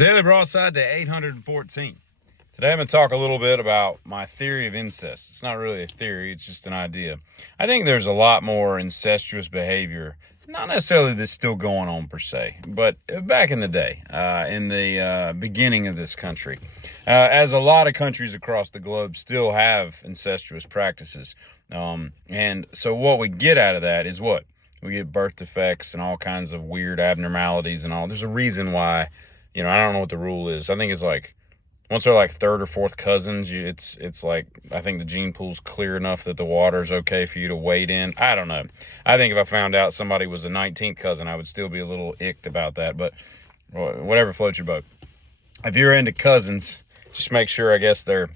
Daily Broadside to 814. Today I'm going to talk a little bit about my theory of incest. It's not really a theory, it's just an idea. I think there's a lot more incestuous behavior, not necessarily that's still going on per se, but back in the day, in the beginning of this country, as a lot of countries across the globe still have incestuous practices. And so what we get out of that is what? We get birth defects and all kinds of weird abnormalities and all. There's a reason why. I don't know what the rule is. I think it's like once they're like third or fourth cousins, it's like I think the gene pool's clear enough that the water's okay for you to wade in. I don't know. I think if I found out somebody was a 19th cousin, I would still be a little icked about that. But whatever floats your boat. If you're into cousins, just make sure I guess they're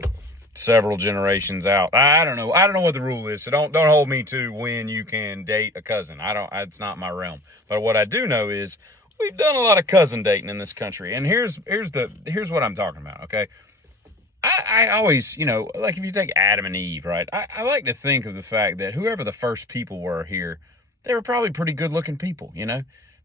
several generations out. I don't know. I don't know what the rule is. So don't hold me to when you can date a cousin. It's not my realm. But what I do know is we've done a lot of cousin dating in this country. And here's what I'm talking about, okay? I always, like if you take Adam and Eve, right? I like to think of the fact that whoever the first people were here, they were probably pretty good looking people,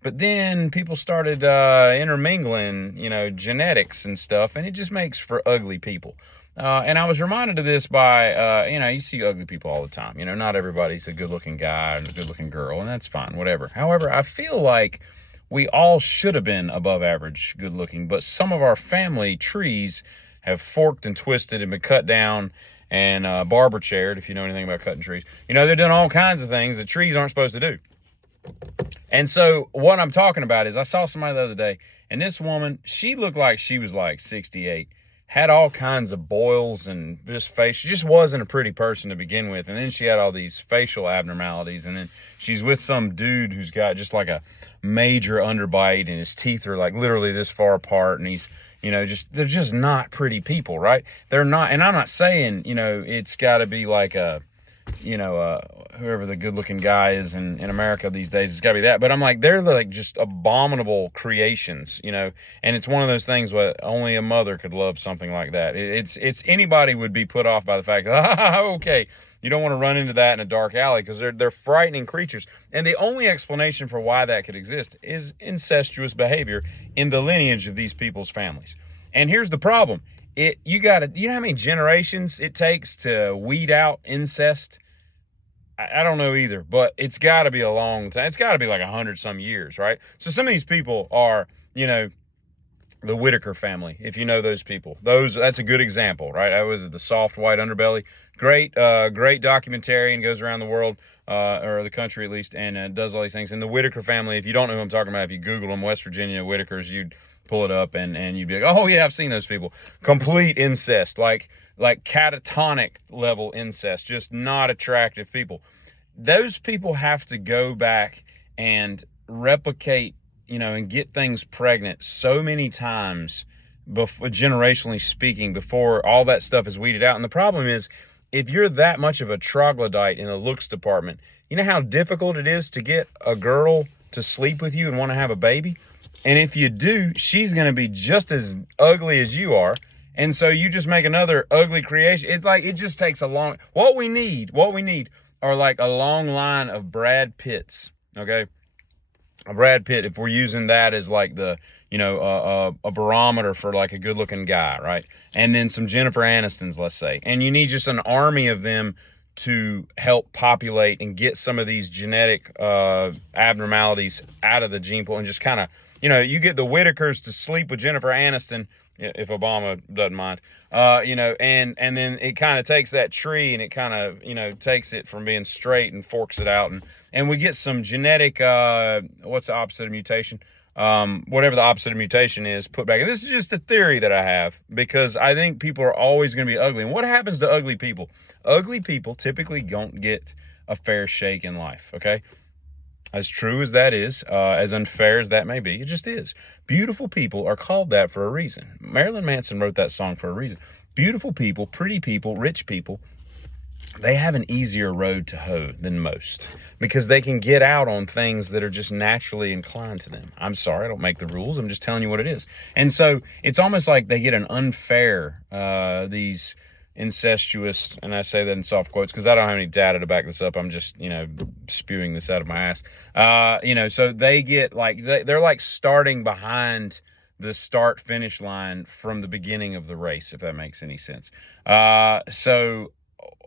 But then people started intermingling, genetics and stuff, and it just makes for ugly people. And I was reminded of this by, you see ugly people all the time. Not everybody's a good looking guy and a good looking girl, and that's fine, whatever. However, I feel like we all should have been above average good looking, but some of our family trees have forked and twisted and been cut down and barber chaired, if you know anything about cutting trees. They're doing all kinds of things that trees aren't supposed to do. And so what I'm talking about is I saw somebody the other day, and this woman, she looked like she was like 68, had all kinds of boils and she just wasn't a pretty person to begin with. And then she had all these facial abnormalities, and then she's with some dude who's got just like a major underbite, and his teeth are like literally this far apart, and he's they're just not pretty people, right? They're not. And I'm not saying it's got to be like a whoever the good looking guy is in America these days, it's got to be that. But I'm like, they're like just abominable creations, and it's one of those things where only a mother could love something like that. It's anybody would be put off by the fact that, okay, you don't want to run into that in a dark alley, because they're frightening creatures. And the only explanation for why that could exist is incestuous behavior in the lineage of these people's families. And here's the problem. You know how many generations it takes to weed out incest? I don't know either, but it's got to be a long time. It's got to be like 100 some years, right? So some of these people are, the Whitaker family, if you know those people. That's a good example, right? I was at the Soft White Underbelly. Great documentarian, goes around the world, or the country at least, and does all these things. And the Whitaker family, if you don't know who I'm talking about, if you Google them, West Virginia Whitakers, you'd pull it up and you'd be like, oh yeah, I've seen those people. Complete incest, like catatonic level incest, just not attractive people. Those people have to go back and replicate, and get things pregnant so many times, generationally speaking, before all that stuff is weeded out. And the problem is, if you're that much of a troglodyte in the looks department, you know how difficult it is to get a girl to sleep with you and want to have a baby? And if you do, she's going to be just as ugly as you are. And so you just make another ugly creation. It's like, it just takes a long, what we need are like a long line of Brad Pitts, okay? A Brad Pitt, if we're using that as like the, a barometer for like a good looking guy, right? And then some Jennifer Anistons, let's say. And you need just an army of them to help populate and get some of these genetic abnormalities out of the gene pool, and just kind of, you get the Whitakers to sleep with Jennifer Aniston, if Obama doesn't mind, and then it kind of takes that tree and it kind of, takes it from being straight and forks it out. And we get some genetic, what's the opposite of mutation? Whatever the opposite of mutation is, put back. And this is just a theory that I have, because I think people are always going to be ugly. And what happens to ugly people? Ugly people typically don't get a fair shake in life, okay? As true as that is, as unfair as that may be, it just is. Beautiful people are called that for a reason. Marilyn Manson wrote that song for a reason. Beautiful people, pretty people, rich people, they have an easier road to hoe than most, because they can get out on things that are just naturally inclined to them. I'm sorry, I don't make the rules. I'm just telling you what it is. And so it's almost like they get an unfair, these incestuous, and I say that in soft quotes because I don't have any data to back this up. I'm just, spewing this out of my ass. So they get like, they're like starting behind the start-finish line from the beginning of the race, if that makes any sense. So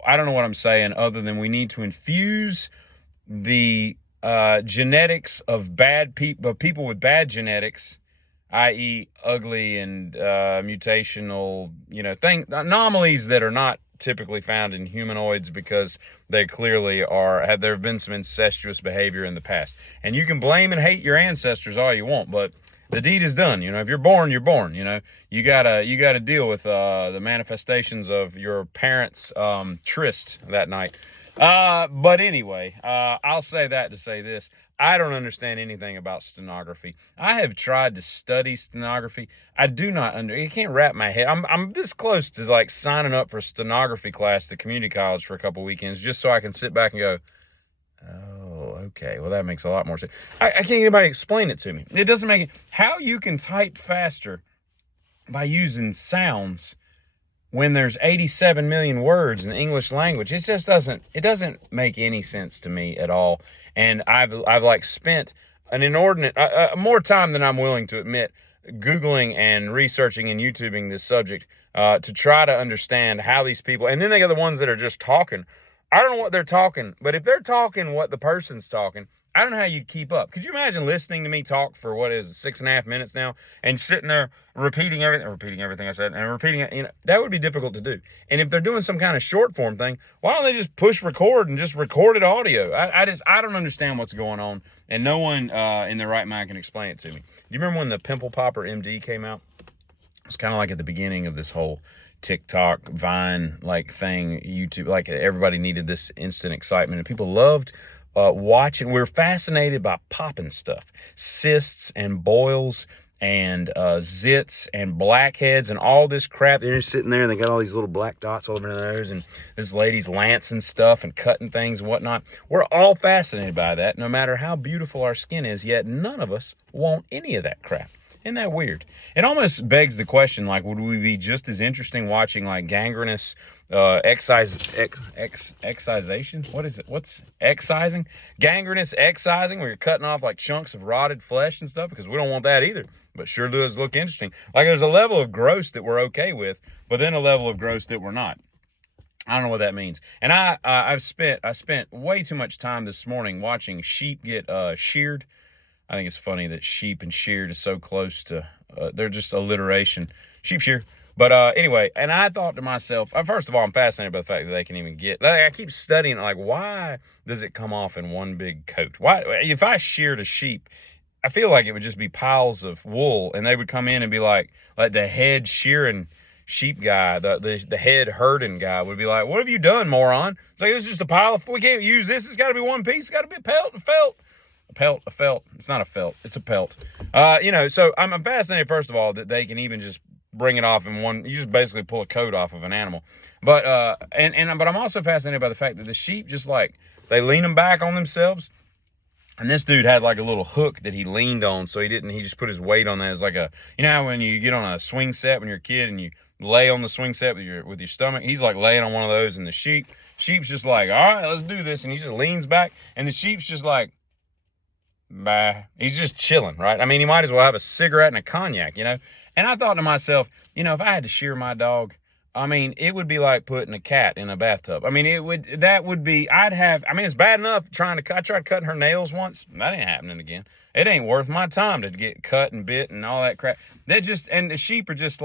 I don't know what I'm saying other than we need to infuse the genetics of bad people, people with bad genetics, i.e. ugly and mutational, anomalies that are not typically found in humanoids because they clearly there have been some incestuous behavior in the past. And you can blame and hate your ancestors all you want, but the deed is done. If you're born, you're born. You gotta deal with the manifestations of your parents' tryst that night. But anyway, I'll say that to say this. I don't understand anything about stenography. I have tried to study stenography. I can't wrap my head. I'm this close to like signing up for a stenography class at community college for a couple weekends just so I can sit back and go, oh, okay, well, that makes a lot more sense. I can't get anybody explain it to me. It doesn't make it. How you can type faster by using sounds when there's 87 million words in the English language, it doesn't make any sense to me at all. And I've like spent an inordinate, more time than I'm willing to admit, Googling and researching and YouTubing this subject to try to understand how these people, and then they got the ones that are just talking. I don't know what they're talking, but if they're talking what the person's talking, I don't know how you'd keep up. Could you imagine listening to me talk for 6.5 minutes now and sitting there repeating everything I said and repeating it? That would be difficult to do. And if they're doing some kind of short form thing, why don't they just push record and just record it audio? I don't understand what's going on, and no one in their right mind can explain it to me. Do you remember when the Pimple Popper MD came out? It was kind of like at the beginning of this whole TikTok, Vine thing, YouTube, everybody needed this instant excitement, and people loved watching. We're fascinated by popping stuff, cysts and boils and zits and blackheads and all this crap. They're just sitting there and they got all these little black dots all over their nose, and this lady's lancing stuff and cutting things and whatnot. We're all fascinated by that, no matter how beautiful our skin is, yet none of us want any of that crap. Isn't that weird? It almost begs the question, would we be just as interesting watching gangrenous excisation? What is it? What's excising? Gangrenous excising, where you're cutting off chunks of rotted flesh and stuff, because we don't want that either. But sure does look interesting. There's a level of gross that we're okay with, but then a level of gross that we're not. I don't know what that means. And I spent way too much time this morning watching sheep get sheared. I think it's funny that sheep and sheared is so close to, they're just alliteration. Sheep shear. But anyway, and I thought to myself, first of all, I'm fascinated by the fact that they can even get, I keep studying it, why does it come off in one big coat? Why, if I sheared a sheep, I feel like it would just be piles of wool, and they would come in and be like the head shearing sheep guy, the head herding guy would be like, what have you done, moron? It's this is just a pile of, we can't use this. It's got to be one piece. It's got to be a felt. A felt. It's not a felt. It's a pelt. So I'm fascinated, first of all, that they can even just bring it off in one. You just basically pull a coat off of an animal. But but I'm also fascinated by the fact that the sheep just they lean them back on themselves. And this dude had a little hook that he leaned on, so he just put his weight on that as how when you get on a swing set when you're a kid and you lay on the swing set with your stomach, he's laying on one of those, and the sheep's just all right, let's do this, and he just leans back, and the sheep's just bah. He's just chilling, right? I mean, he might as well have a cigarette and a cognac, And I thought to myself, if I had to shear my dog, it would be like putting a cat in a bathtub. It's bad enough I tried cutting her nails once. That ain't happening again. It ain't worth my time to get cut and bit and all that crap. And the sheep are just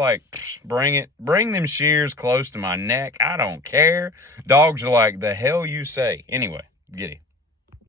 bring them shears close to my neck. I don't care. Dogs are the hell you say. Anyway, giddy.